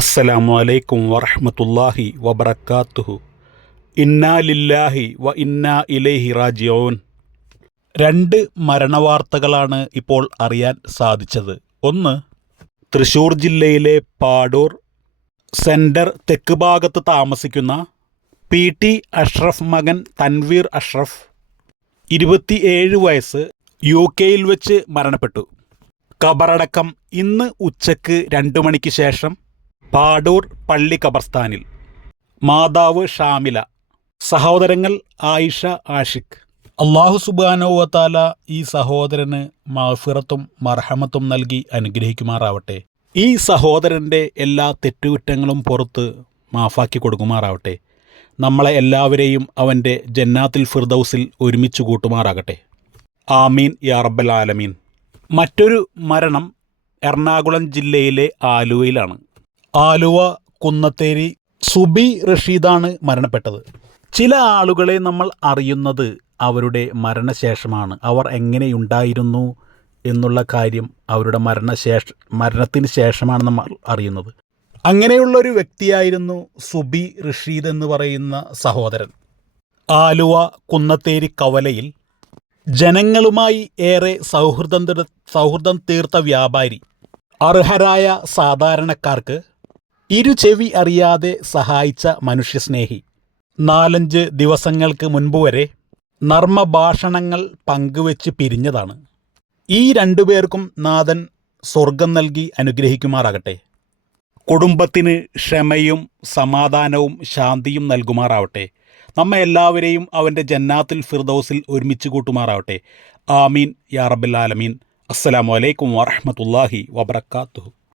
അസ്സലാമു അലൈക്കും വറഹ്മത്തുള്ളാഹി വബറക്കാത്തുഹു. ഇന്നാ ലില്ലാഹി വ ഇന്നാ ഇലൈഹി റാജിഊൻ. രണ്ട് മരണവാർത്തകളാണ് ഇപ്പോൾ അറിയാൻ സാധിച്ചത്. ഒന്ന് തൃശൂർ ജില്ലയിലെ പാടൂർ സെന്റർ തെക്ക് ഭാഗത്ത് താമസിക്കുന്ന പി ടി അഷ്റഫ് മകൻ തൻവീർ അഷ്റഫ് ഇരുപത്തിയേഴ് വയസ്സ് യു കെയിൽ വെച്ച് മരണപ്പെട്ടു. കബറടക്കം ഇന്ന് ഉച്ചയ്ക്ക് രണ്ട് മണിക്ക് ശേഷം പാടൂർ പള്ളി കബർസ്ഥാനിൽ മാതാവ് ഷാമില. സഹോദരങ്ങൾ ആയിഷ ആഷിഖ്. അള്ളാഹു സുബാനോവത്താല ഈ സഹോദരന് മാഫിറത്തും മർഹമത്തും നൽകി അനുഗ്രഹിക്കുമാറാവട്ടെ. ഈ സഹോദരന്റെ എല്ലാ തെറ്റുകുറ്റങ്ങളും പുറത്ത് മാഫാക്കി കൊടുക്കുമാറാവട്ടെ. നമ്മളെ എല്ലാവരെയും അവന്റെ ജന്നാത്തിൽ ഫിർദൌസിൽ ഒരുമിച്ച് കൂട്ടുമാറാകട്ടെ. ആമീൻ യാ റബ്ബൽ ആലമീൻ. മറ്റൊരു മരണം എറണാകുളം ജില്ലയിലെ ആലുവയിലാണ്. ആലുവ കുന്നത്തേരി സുബി റഷീദാണ് മരണപ്പെട്ടത്. ചില ആളുകളെ നമ്മൾ അറിയുന്നത് അവരുടെ മരണശേഷമാണ്. അവർ എങ്ങനെയുണ്ടായിരുന്നു എന്നുള്ള കാര്യം അവരുടെ മരണശേഷ മരണത്തിന് ശേഷമാണ് നമ്മൾ അറിയുന്നത്. അങ്ങനെയുള്ള ഒരു വ്യക്തിയായിരുന്നു സുബി റഷീദ് എന്ന് പറയുന്ന സഹോദരൻ. ആലുവ കുന്നത്തേരി കവലയിൽ ജനങ്ങളുമായി ഏറെ സൗഹൃദം സൗഹൃദം തീർത്ത വ്യാപാരി അർഹരായ സാധാരണക്കാർക്ക് ഇരു ചെവി അറിയാതെ സഹായിച്ച മനുഷ്യസ്നേഹി. നാലഞ്ച് ദിവസങ്ങൾക്ക് മുൻപ് വരെ നർമ്മഭാഷണങ്ങൾ പങ്കുവെച്ച് പിരിഞ്ഞതാണ്. ഈ രണ്ടുപേർക്കും നാഥൻ സ്വർഗം നൽകി അനുഗ്രഹിക്കുമാറാകട്ടെ. കുടുംബത്തിന് ക്ഷമയും സമാധാനവും ശാന്തിയും നൽകുമാറാവട്ടെ. നമ്മെ എല്ലാവരെയും അവന്റെ ജന്നാത്തിൽ ഫിർദൗസിൽ ഒരുമിച്ച് കൂട്ടുമാറാവട്ടെ. ആമീൻ. യാ റബ്ബൽ ആലമീൻ. അസ്സലാമു അലൈക്കും വറഹ്മത്തുള്ളാഹി വബറകാതുഹു.